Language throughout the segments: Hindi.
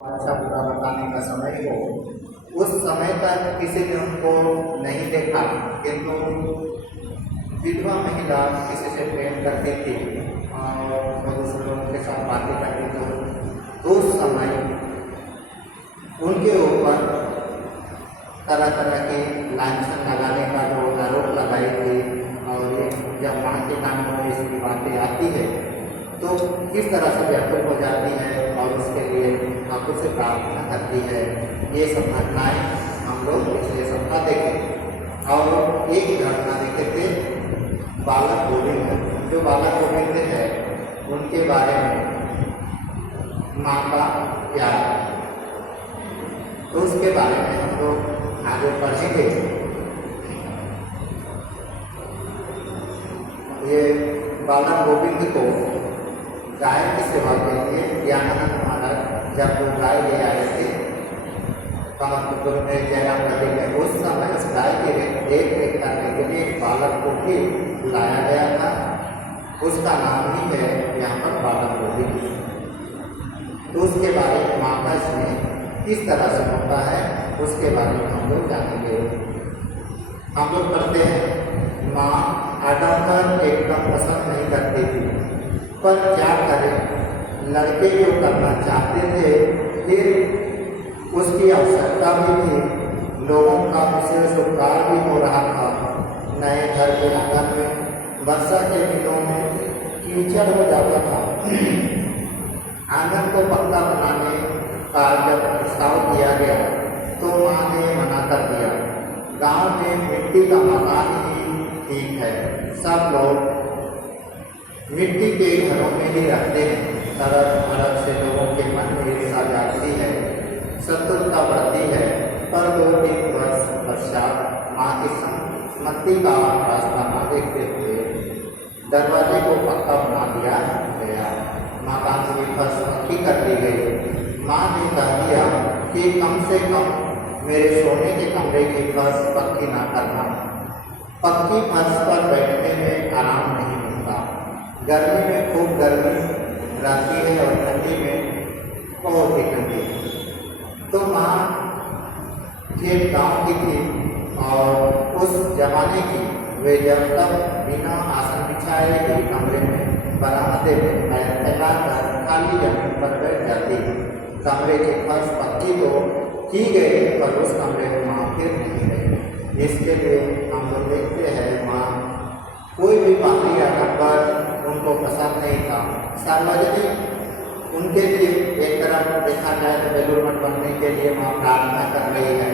अच्छा बुरा बताने का समय हो, उस समय तक किसी ने उनको नहीं देखा, किंतु विधवा महिला किसी से प्रेम करती थी और दूसरे लोगों के साथ बातें करती थी, तो उस समय उनके ऊपर तरह तरह के लांछन लगाने का जो आरोप लगाई थी। और ये जब माँ के कानों में इसकी बातें आती है तो किस तरह से व्याकुल हो जाती है और उसके लिए ठाकुर से प्रार्थना करती है। ये सब घटनाएँ हम लोग पिछले सप्ताह देखे और एक घटना देखे थे बालक गोविंद। जो बालक गोविंद है उनके बारे में माँ का प्यार, तो उसके बारे में हम लोग आगे पढ़ेंगे। ये बालक गोविंद को गाय की सेवा के लिए ज्ञानानंद महाराज जब वो गाय ले आए थे कमलपुर में जयराम नदी में, उस समय उस गाय की देख रेख करने के लिए एक बालक को भी बुलाया गया था। उसका नाम ही है यहाँ पर बालक गोविंद। तो उसके बारे में महाकाश में किस तरह से होता है उसके बारे में हम लोग जानेंगे। हम लोग पढ़ते हैं, माँ आडम्बर एकदम पसंद नहीं करती थी, पर क्या करें, लड़के जो करना चाहते थे, फिर उसकी आवश्यकता भी थी। लोगों का विशेष उपकार भी हो रहा था। नए घर के आंगन में वर्षा के दिनों में कीचड़ हो जाता था। आंगन को पक्का बनाने का जब प्रस्ताव किया गया तो माँ ने मना कर दिया। गांव में मिट्टी का मकान ही ठीक है, सब लोग मिट्टी के घरों में ही रहते हैं। तरह तरह से लोगों के मन में ईर्ष्या जागती है, शत्रुता बढ़ती है। पर 2-3 वर्ष पश्चात माँ की सम्मति का रास्ता न देखते हुए दरवाजे को पक्का बना दिया गया। मकान की फर्श पक्की कर दी गई। माँ ने कह दिया कि कम से कम मेरे सोने के कमरे की फर्श पक्की ना करना। पक्की फर्श पर बैठने में आराम नहीं मिलता। गर्मी में खूब गर्मी रहती है और ठंडी में बहुत ही ठंडी। तो माँ खेत गाँव की थी और उस जमाने की वे जब तक बिना आसन बिछाए ही कमरे में बरामदे में फैलाकर खाली जमीन पर बैठ जाती। कमरे की फर्श पक्की तो की गई पर उस कमरे में माँ फिर नहीं गई। इसके लिए हम लोग देखते हैं माँ कोई भी बाहरी आडम्बर उनको पसंद नहीं था। सार्वजनिक उनके लिए एक तरफ देखा जाए तो बेलूर मठ बनने के लिए माँ प्रार्थना कर रही है,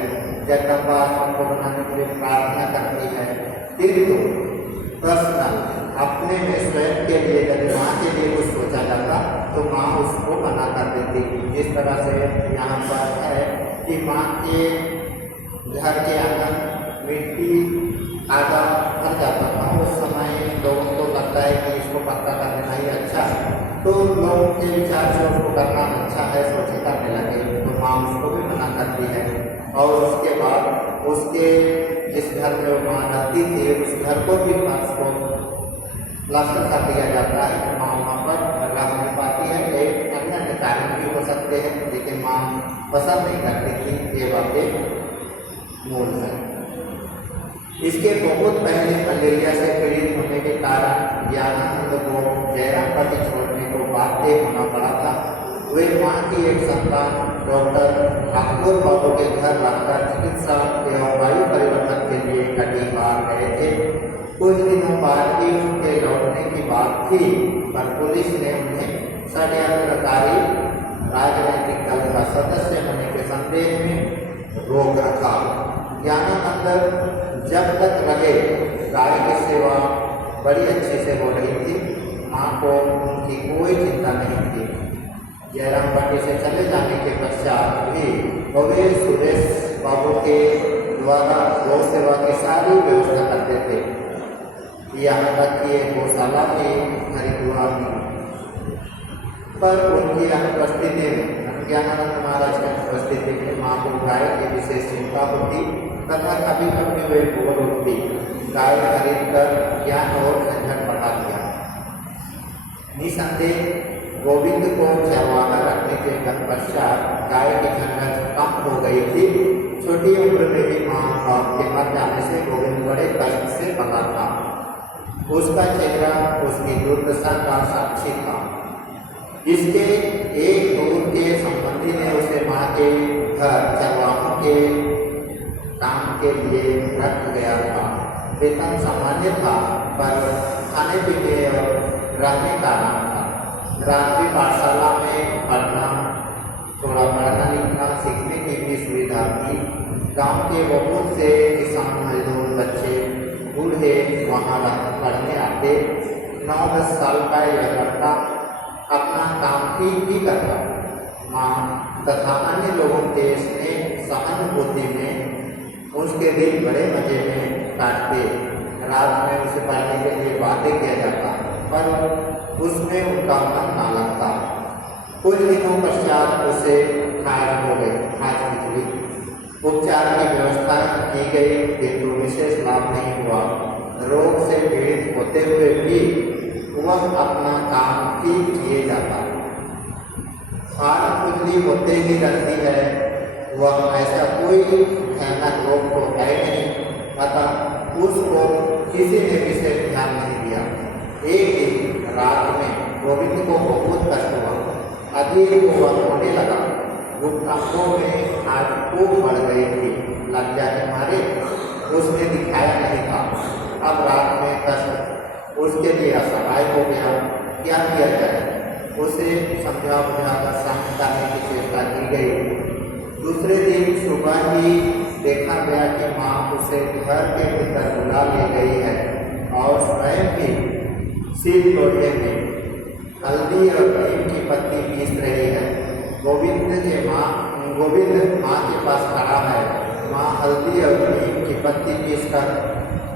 जगदम्बा आश्रम को बनाने के लिए प्रार्थना करती है। किंतु पर्सनल अपने में स्वयं के लिए यदि माँ के लिए कुछ सोचा जाता तो माँ उसको मना कर देती। इस तरह से यहाँ पर है कि माँ के घर के आंगन मिट्टी आधा भर जाता था। उस समय लोगों को लगता है कि इसको पक्का कर देना ही अच्छा है, तो लोगों के विचार से उसको करना अच्छा है, सोचे करने लगे। तो माँ उसको भी मना करती है और उसके बाद उसके जिस घर में वो माँ रहती थी उस घर को भी फर्श को प्लास्टर कर दिया जाता है। तो माँ वहाँ पर रह नहीं पाती है। एक अन्य कारण भी हो सकते हैं, लेकिन माँ पसंद नहीं करती थी। ये बातें मूल है। इसके बहुत पहले मलेरिया से पीड़ित होने के कारण ज्ञानानंद को जयरामपति छोड़ने को बाध्य होना पड़ा था। वे माँ की एक संतान डॉक्टर ठाकुर बाबू के घर लाकर चिकित्सा एवं वायु परिवर्तन के लिए कटी बार गए थे। कुछ दिनों बाद ही उनके लौटने की बात थी, पर पुलिस ने उन्हें षड्यंत्रकारी राजनैतिक दल का सदस्य होने के संदेह में रोक रखा। ज्ञानानंद जब तक रहे गाय की सेवा बड़ी अच्छे से हो रही थी। माँ को उनकी कोई चिंता नहीं थी। जयरामपति से चले जाने के पश्चात भी भवे सुरेश बाबू के द्वारा गौ सेवा की सारी व्यवस्था करते थे। यहाँ तक कि एक गौशाला भी हरिद्वार में, पर उनकी अनुपस्थिति में ज्ञानानंद महाराज की उपस्थिति में माँ को गाय की विशेष चिंता होती तथा कभी कभी वे बोल उठती। गाय खरीद कर ज्ञान और झंझट बढ़ा दिया। निसंदेह गोविंद को चरवाहा रखने के पश्चात गाय की ठंडक कम हो गई थी। छोटी उम्र में ही माँ बाप के मर जाने से गोविंद बड़े कष्ट से बना था। उसका चेहरा उसकी दुर्दशा का साक्षी था। इसके एक दूर के संबंधी ने उसे माँ के घर चरवाहों के काम के लिए रख गया था। वेतन सामान्य था, पर खाने पीने और रहने का आराम था। रात्रि पाठशाला में पढ़ना, थोड़ा पढ़ना लिखना सीखने की भी सुविधा थी। गांव के बहुत से किसान मजदूर बच्चे बूढ़े वहाँ पढ़ने आते। 9-10 साल का यह लड़का अपना काम ठीक ही करता। माँ तथा अन्य लोगों के स्नेह सहानुभूति में उसके दिन बड़े मजे में काटते। रात में उसे पढ़ने के लिए बातें किया जाता, पर उसमें उनका मन ना लगता। कुछ दिनों पश्चात उसे थायराइड हो गई, खाज। उपचार की व्यवस्था की गई, किंतु विशेष लाभ नहीं हुआ। रोग से पीड़ित होते हुए भी वह अपना काम ठीक किए जाता। हाथ खुजली होते ही रहती है। वह ऐसा कोई भयानक रोग तो है नहीं, अतः उसको किसी ने विशेष ध्यान नहीं दिया। एक दिन रात में गोविंद को बहुत कष्ट हुआ। अधीर को वह रोने लगा। गुप्तांगों में आज खूब बढ़ गई थी। लज्जा के मारे उसने दिखाया नहीं था। अब रात में कष्ट उसके लिए असहाय हो गया। क्या किया जाए? उसे समझा बुझाकर शांत करने की चेष्टा की गई। दूसरे दिन सुबह ही देखा गया कि माँ उसे घर के भीतर बुला ले गई है और स्वयं भी शीत लोटे में हल्दी और नीम की पत्ती पीस रही है। गोविंद माँ के पास खड़ा है। माँ हल्दी और नीम की पत्ती पीस कर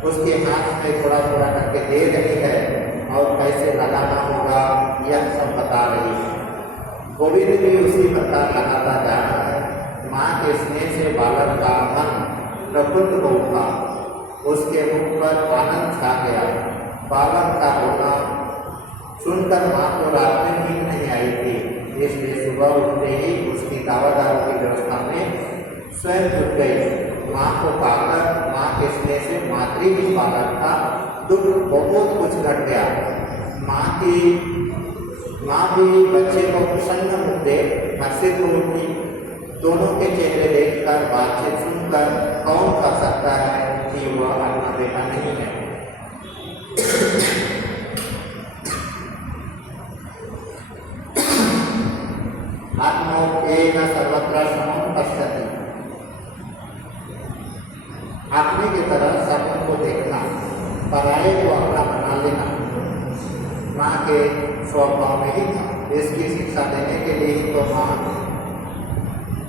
उसके हाथ में थोड़ा थोड़ा करके दे रही है और कैसे लगाना होगा यह सब बता रही है। गोविंद भी उसी प्रकार लगाता जा रहा है। माँ के स्नेह से बालक का मन प्रफुल्ल हो उठा। उसके मुख पर आनंद छा गया। बालक का रोना सुनकर माँ को रात में नींद नहीं आई थी, इसलिए सुबह उठते ही उसकी दवा दारू की व्यवस्था में स्वयं जुट गई। माँ को पाकर माँ के स्नेह से मातृ बालक का दुख बहुत कुछ घट गया। माँ भी बच्चे को प्रसन्न मुख देख हर्षित हो उठी। दोनों के चेहरे देखकर बातचीत सुनकर कौन कह सकता है कि वह अपना बेटा नहीं है। आत्मोपेन सर्वत्र समं पश्यति। अपने की तरह सबको देखना, पराये को अपना बना लेना माँ के स्वभाव में ही था। इसकी शिक्षा देने के लिए तो माँ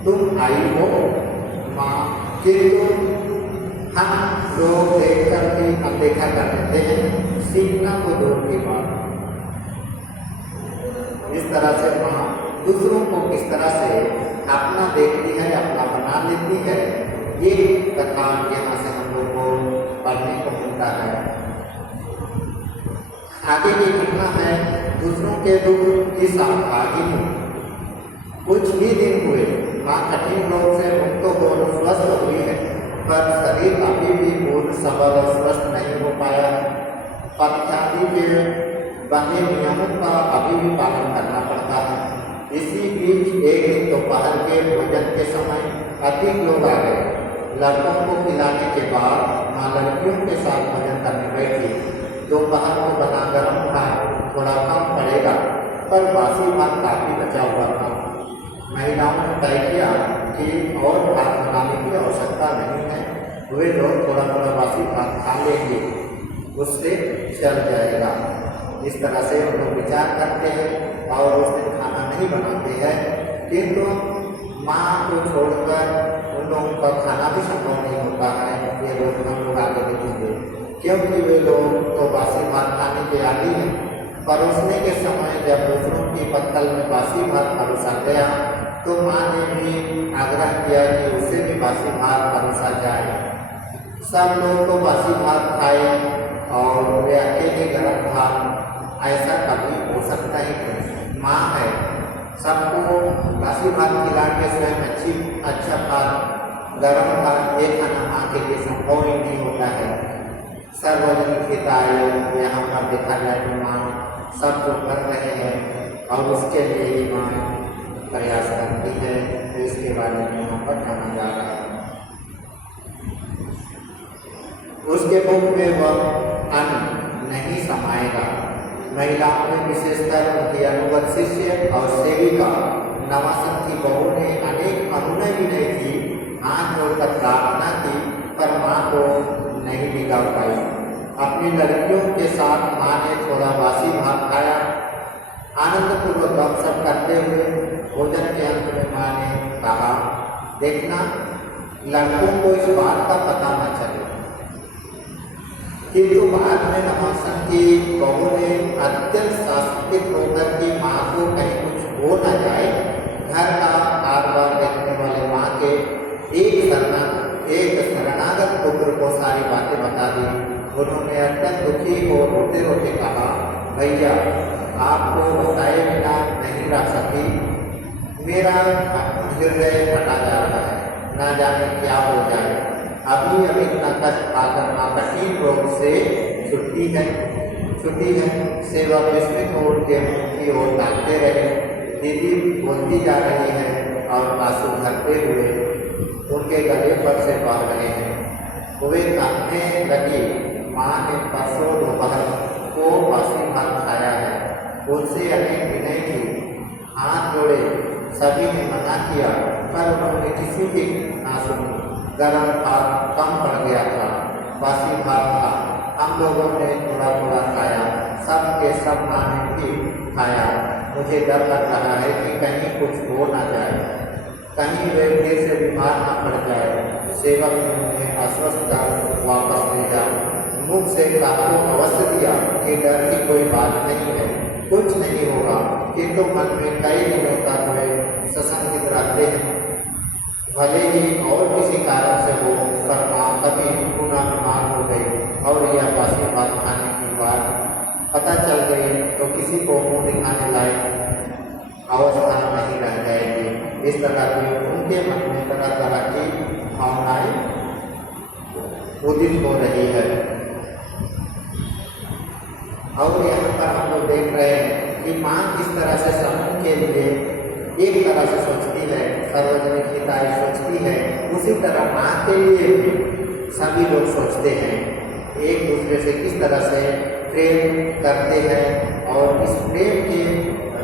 तुम आई हो माँ, किंतु हम लोग देख कर भी अनदेखा कर देते हैं। सीखना को दूर की बात। इस तरह से माँ दूसरों को किस तरह से अपना देखती है, अपना बना लेती है, ये कथा यहाँ से हम लोग को पढ़ने को मिलता है। आगे की घटना है दूसरों के दुख की सहभागिनी। कुछ ही दिन हुए, माँ कठिन रोग से मुक्त हो स्वस्थ हुई है, पर शरीर अभी भी पूर्ण सबल और स्वस्थ नहीं हो पाया। पथ्यादि के बने नियमों का अभी भी पालन करना पड़ता है। इसी बीच एक दिन दोपहर के भोजन के समय अधिक लोग आ गए। लड़कों को खिलाने के बाद माँ लड़कियों के साथ भोजन करने बैठी। दोपहर को बना गर्म था, थोड़ा कम पड़ेगा, पर बासी भात काफी बचा हुआ था। महिलाओं ने तय किया कि और भात बनाने की आवश्यकता नहीं है, वे लोग थोड़ा थोड़ा बासी भात खा लेंगे, उससे चल जाएगा। इस तरह से हम लोग विचार करते हैं और उस दिन खाना नहीं बनाते हैं, किंतु माँ को छोड़कर उन लोगों का खाना भी संभव नहीं होता है। ये लोग हम लोग आगे देखेंगे, क्योंकि वे लोग तो बासी भात खाने के आदि हैं। परोसने के समय जब दूसरों की पत्तल में बासी भात परोसा गया तो माँ ने भी आग्रह किया कि उसे भी बासी भात परोसा जाए। सब लोग तो बासी भात खाए और वे अकेले गर्म भात, ऐसा कभी हो सकता ही नहीं। माँ है, सबको बासी भात खिला के स्वयं अच्छा भात गर्म भात ये खाना माँ के लिए संभव ही नहीं होता है। सार्वजनिक हिताय यहाँ पर देखा जाए तो माँ सब जो कर रहे हैं और उसके लिए ही माँ प्रयास करती है, तो इसके बारे में यहाँ पर जाना जा रहा है। उसके मुख में वह अन्न नहीं समाएगा। महिलाओं में विशेषकर उनकी अनुगत शिष्य और सेविका नवासन की बहू ने अनेक अनुनय विनय की, हाथ जोड़कर प्रार्थना की, पर माँ को नहीं निकाल पाई। अपनी लड़कियों के साथ माँ ने थोड़ा बासी भात खाया। आनंदपूर्वक गपशप करते हुए भोजन के अंत में माँ ने कहा, देखना लड़कों को इस बात का पता न चले। किंतु बाद में नवासन की बहू ने अत्यंत शासित होकर कि माँ को कहीं कुछ हो न जाए, घर का कारोबार देखने वाले माँ के एक शरणागत पुत्र को सारी बातें बता दी। उन्होंने अत्यंत दुखी हो रोते रोते कहा, भैया आपको बताए बिना नहीं रह सकी, मेरा हृदय फटा जा रहा है, न जाने क्या हो जाए। अभी इतना कष्ट पाकर माँ कठिन रोग से छुट्टी है। सेवा विस्मित हो उनके मुँह की ओर ताकते रहे। दीदी बोलती जा रही है और आंसू भरते हुए उनके गले पर से बह रहे हैं। वे कहने लगी, माँ ने परसों दोपहर को बासी भात खाया है। उनसे अनेक विनय की, हाथ जोड़े, सभी ने मना किया, पर उन्होंने किसी की ना सुनी। गरम भात कम पड़ गया था, बासी भात था। हम लोगों ने थोड़ा थोड़ा खाया, सब के सब माँ ने भी खाया। मुझे डर लग रहा है कि कहीं कुछ हो ना जाए, कहीं वे फिर से बीमार ना पड़ जाए। सेवक ने उन्हें आश्वस्त कर वापस ले जा। मुख से आपको अवश्य दिया कि डर की कोई बात नहीं है, कुछ नहीं होगा, किंतु मन में कई दिनों तक वे सशंकित रहते हैं। भले ही और किसी कारण से हो, पर माँ कभी पुनः बीमार हो गई और यह बासी भात खाने की बात पता चल गई तो किसी को मुँह दिखाने लायक अवस्था नहीं रह जाएगी। इस तरह की उनके मन में तरह तरह की भावनाएं उदित हो रही है। और यहाँ पर हम लोग देख रहे हैं कि माँ किस तरह से समूह के लिए एक तरह से सोचती है, सार्वजनिक हिताय सोचती है, उसी तरह माँ के लिए भी सभी लोग सोचते हैं। एक दूसरे से किस तरह से प्रेम करते हैं और इस प्रेम के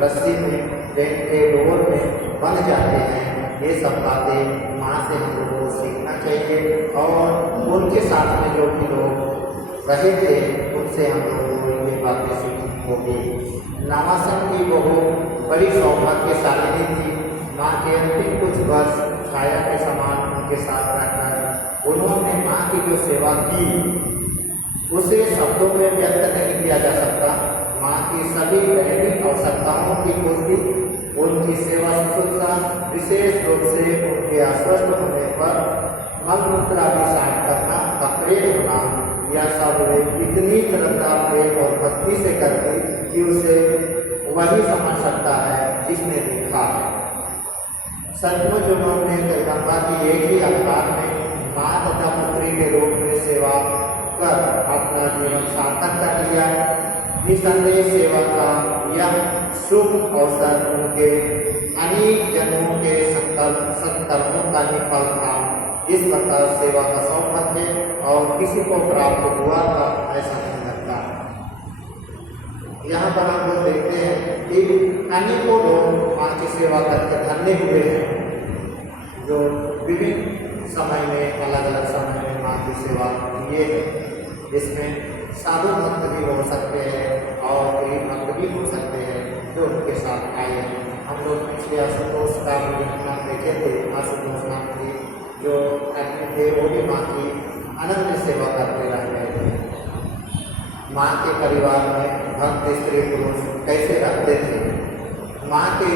रस्सी में, प्रेम के डोर में बंध जाते हैं। ये सब बातें माँ से हम लोगों को सीखना चाहिए और उनके साथ में जो भी लोग रहे थे उनसे हम लोगों को ये बातें सीखनी होगी। नवासन की बहू बड़ी सौभाग्यशालिनी थी। माँ के अंतिम कुछ वर्ष छाया के समान उनके साथ रहकर उन्होंने माँ की जो सेवा की उसे शब्दों में व्यक्त नहीं किया जा सकता। माँ की सभी दैनिक आवश्यकताओं की पूर्ति, उनकी सेवा शुश्रूषा, विशेष रूप से उनके अस्वस्थ होने पर मलमूत्र अभिषेक करना, कपड़े धोना, यह सब वे इतनी श्रद्धा, प्रेम और भक्ति से करती कि उसे वही समझ सकता है जिसने देखा है। सचमुच उन्होंने जगदम्बा की एक ही अवतार में माँ तथा पुत्री के रूप में सेवा कर अपना जीवन सार्थक कर लिया। निसंदेह सेवा का यह शुभ अवसर उनके अनेक जन्मों के सत्कर्मों का ही फल था। इस प्रकार सेवा का सौभाग्य और किसी को प्राप्त हुआ था ऐसा नहीं लगता। यहाँ पर हम लोग देखते हैं कि अनेकों लोग माँ की सेवा करके धन्य हुए हैं, जो विभिन्न समय में अलग अलग समय में माँ की सेवा किए हैं। इसमें साधु भक्त भी हो सकते हैं और गरीब भक्त भी हो सकते हैं जो उनके साथ आए हैं। हम लोग पिछले आशुतोष का घटना देखे थे। आशुतोष नाम की जो आदमी थे वो भी माँ की अनन्य सेवा करते रह गए थे। माँ के परिवार में भक्त स्त्री पुरुष कैसे रहते थे। माँ के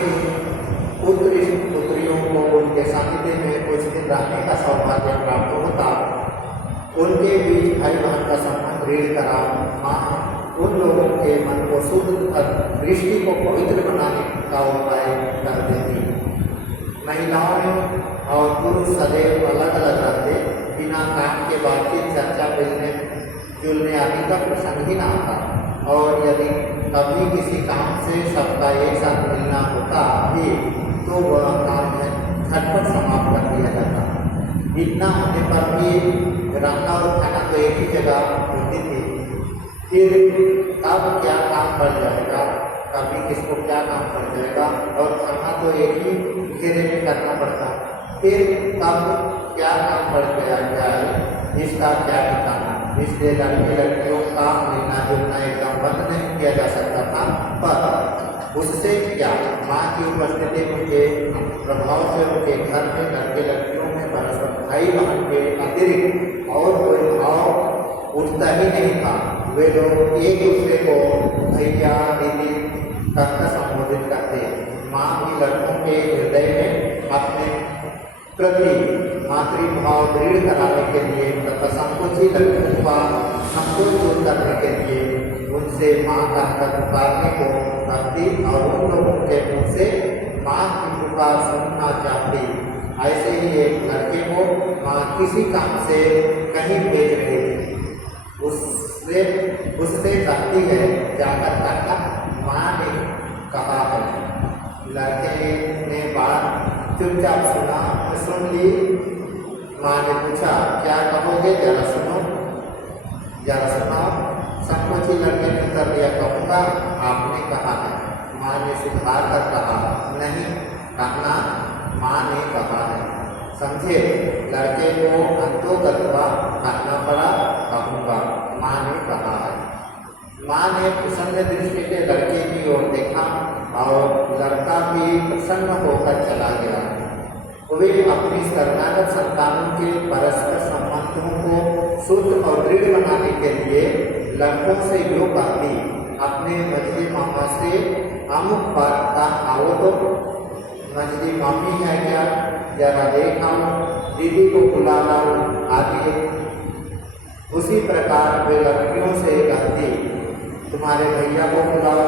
पुत्रियों को उनके सानिध्य में कुछ दिन रहने का सौभाग्य प्राप्त होता। उनके बीच भाई बहन का संबंध दृढ़ करा माँ उन लोगों के मन को शुद्ध कर दृष्टि को पवित्र बनाने का उपाय कर देती। महिलाओं और पुरुष सदैव अलग अलग रहते, बिना काम के बातचीत चर्चा मिलने जुलने आदि का प्रसंग ही ना आता, और यदि कभी किसी काम से सबका एक साथ मिलना होता भी तो वह काम में झटपट समाप्त कर दिया जाता। इतना होने पर भी रहना और खाना तो एक ही जगह होती थी, फिर कब क्या काम पड़ जाएगा, कभी किसको क्या काम पड़ जाएगा, और खाना तो एक ही घेरे में करना पड़ता, फिर कब क्या काम पड़ जाए इसका क्या ठिकाना। इसलिए लड़के लड़कियों का मिलना जुलना एकदम बंद नहीं किया जा सकता था, पर उससे क्या माँ की उपस्थिति के प्रभाव से उनके घर में लड़के लड़कियों में परस्पर भाई बहन के अतिरिक्त और कोई भाव उठता ही नहीं था। वे लोग एक दूसरे को भैया दीदी कहकर संबोधित करते। माँ भी लड़कों के हृदय में अपने प्रति मातृभाव दृढ़ कराने के लिए तथा संकोची लड़कियों का संकोच दूर करने के लिए उनसे माँ कहकर पुकारने को कहती और उन लोगों के मुँह से माँ की पुकार सुनना चाहती। ऐसे ही एक लड़के को माँ किसी काम से कहीं भेज रही थी, उससे कहती है जाकर कहना माँ ने कहा है। लड़के ने बात चुपचाप सुन ली। माँ ने पूछा क्या कहोगे, जरा सुनो, जरा सुनाओ। संकोची लड़के ने उत्तर दिया कहूँगा आपने कहा है। माँ ने सुधार कर कहा नहीं कहना माँ ने कहा है। समझे, लड़के को अंतोगत्वा कहना पड़ा कहूँगा माँ ने कहा है। माँ ने प्रसन्न दृष्टि से लड़के की ओर देखा और लड़का भी प्रसन्न होकर चला गया। वे अपनी शरणागत संतानों के परस्पर संबंधों को शुद्ध और दृढ़ बनाने के लिए लड़कों से यो कहती अपने मझली मामा से अमुक बात का आओ तो, मझली मामी है क्या, जरा देख आओ, दीदी को बुला लाओ आदि। उसी प्रकार वे लड़कियों से कहती तुम्हारे भैया को बुलाओ,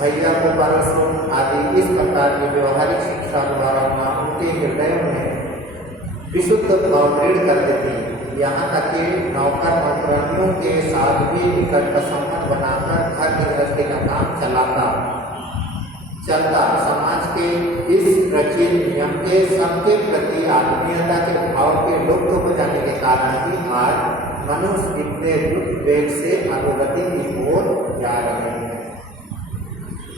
भैया को परसों आदि। इस प्रकार की व्यवहारिक शिक्षा द्वारा माँ उनके हृदयों में विशुद्ध भाव दृढ़ कर देती। यहाँ तक कि नौकर नौकरानियों के साथ भी निकट का संबंध बनाकर घर गृहस्थी का काम चलता। समाज के इस रचित नियम के सबके प्रति आत्मीयता के भाव के लुप्त हो जाने के कारण ही आज मनुष्य इतने द्रुत वेग से अधोगति की ओर जा रहे हैं।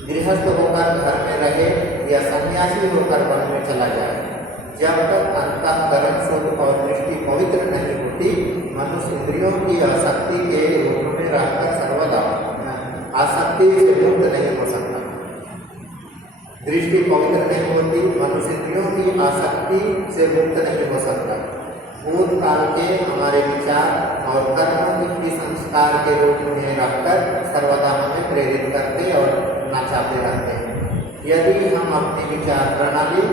गृहस्थ होकर घर में रहे या सन्यासी होकर वन में चला जाए, जब तक अंतःकरण शुद्ध और दृष्टि पवित्र नहीं होती, मनुष्य इंद्रियों की आसक्ति के रूप में रहकर सर्वदा आसक्ति से मुक्त नहीं हो सकता। दृष्टि पवित्र नहीं होती, मनुष्य इंद्रियों की आसक्ति से मुक्त नहीं हो सकता। भूतकाल के हमारे विचार और कर्मों की संस्कार के रूप में रखकर सर्वदा हमें प्रेरित करते और नचाते रहते हैं। यदि हम अपनी विचार प्रणाली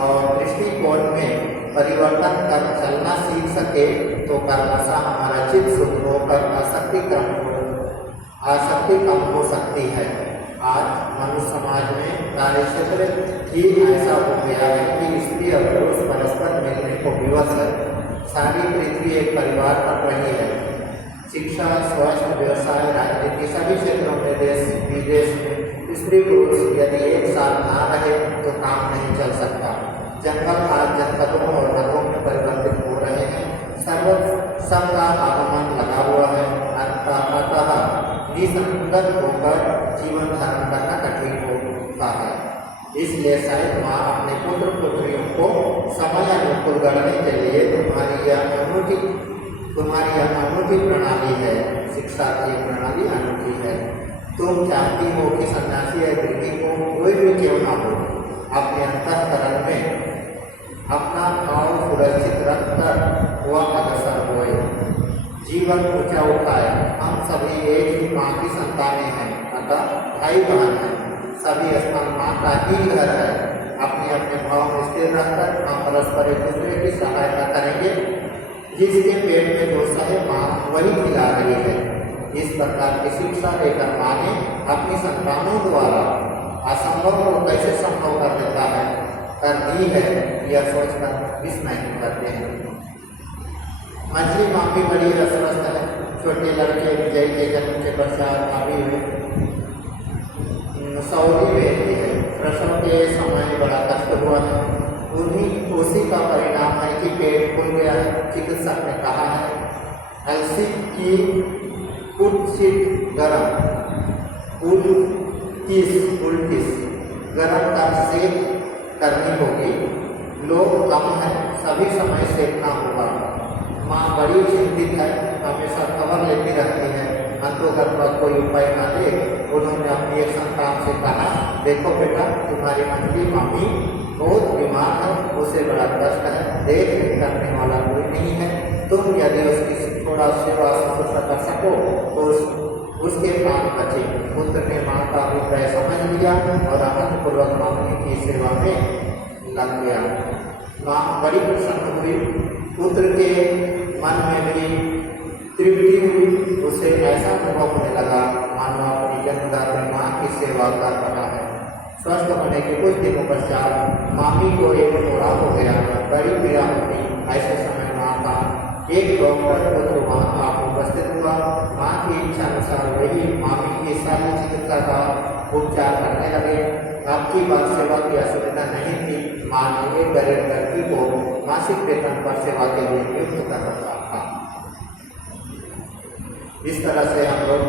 और दृष्टिकोण में परिवर्तन कर चलना सीख सके तो कर्मशः हमारा चित्त शुद्ध होकर आसक्ति कम हो सकती है। आज मनुष्य समाज में कार्य क्षेत्र ही ऐसा हो गया है कि स्त्री और पुरुष परस्पर मिलने को विवश है। सारी पृथ्वी एक परिवार बन रही है। शिक्षा, स्वास्थ्य, व्यवसाय, राजनीति सभी क्षेत्रों में देश विदेश में स्त्री पुरुष यदि एक साथ ना रहे तो काम नहीं चल सकता। जंगल आज जनपदों और नगरों में परिवर्तित हो रहे हैं। सबका आगमन लगा हुआ है। अतः निसंगत होकर जीवन धारण करना कठिन होता है। इसलिए शायद माँ अपने पुत्र पुत्रियों को समय अनुकूल करने के लिए तुम्हारी यह अनूठी प्रणाली है। शिक्षा की प्रणाली अनूठी है। तुम चाहती हो कि सन्यासी या गृहिणी को कोई भी क्यों ना हो अपने अंतःकरण में अपना भाव सुरक्षित रखकर वह अग्रसर होए, जीवन ऊंचा उठाए। हम सभी एक ही माँ की संतानें हैं, अतः भाई बहन हैं। सभी स्थान माँ का ही घर है। अपने अपने भाव में स्थिर रहकर हम परस्पर एक दूसरे की सहायता करेंगे। जिसके पेट में जो सहे माँ वही खिला रही है। इस प्रकार की शिक्षा लेकर माँ ने अपनी संतानों द्वारा असंभव को कैसे संभव कर देता है, कर दी है, यह सोचकर विस्मय करते हैं। मछली माँ भी बड़ी अस्वस्थ है। छोटे लड़के विजय के जन्म के पश्चात अभी सऊदी भेजती है। प्रसव के समय बड़ा कष्ट हुआ है। उसी का परिणाम है कि पेट खुल गया है। चिकित्सक ने कहा है अलसी की कुछ गरम उल्टीस गरम का सेक करनी होगी। लोग कम है, सभी समय सेकना होगा। माँ बड़ी चिंतित है, हमेशा खबर लेती रहती है, अंतोगत पर कोई उपाय न दे। उन्होंने अपनी एक संतान से कहा, देखो बेटा, तुम्हारी मंझली मामी बहुत बीमार है, उसे बड़ा कष्ट है, देख रेख करने वाला कोई नहीं है। तुम यदि उसकी थोड़ा सेवा शुश्रूषा कर सको तो उसके प्राण बचे। पुत्र ने माँ का अभिप्राय समझ लिया और आनंदपूर्वक मामी की सेवा में लग गया। माँ बड़ी प्रसन्न हुई। पुत्र के मन में भी तृप्ति हुई। उसे ऐसा अनुभव होने लगा मानो अपनी जन्मदात्री माँ की सेवा कर रहा है। स्वस्थ होने के कुछ दिनों पश्चात मामी को एक फोड़ा हो गया, बड़ी पीड़ा होती। ऐसे समय माँ का एक डॉक्टर पुत्र वहाँ उपस्थित हुआ। माँ की इच्छा अनुसार वही मामी की सारी चिकित्सा का उपचार करने लगे। आपकी बात सेवा की असुविधा नहीं थी। माँ ने एक गरीब लड़की को मासिक वेतन पर सेवा के लिए नियुक्त कर रखा था। इस तरह से हम लोग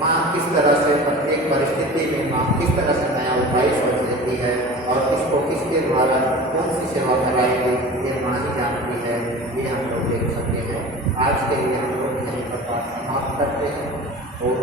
माँ किस तरह से प्रत्येक परिस्थिति में माँ किस तरह से नया उपाय सोच लेती है और किसको किसके द्वारा कौन सी सेवा कराएगी, ये माँ ही जानती है। ये हम लोग देख सकते हैं। आज के लिए हम लोग यही पर समाप्त करते हैं। और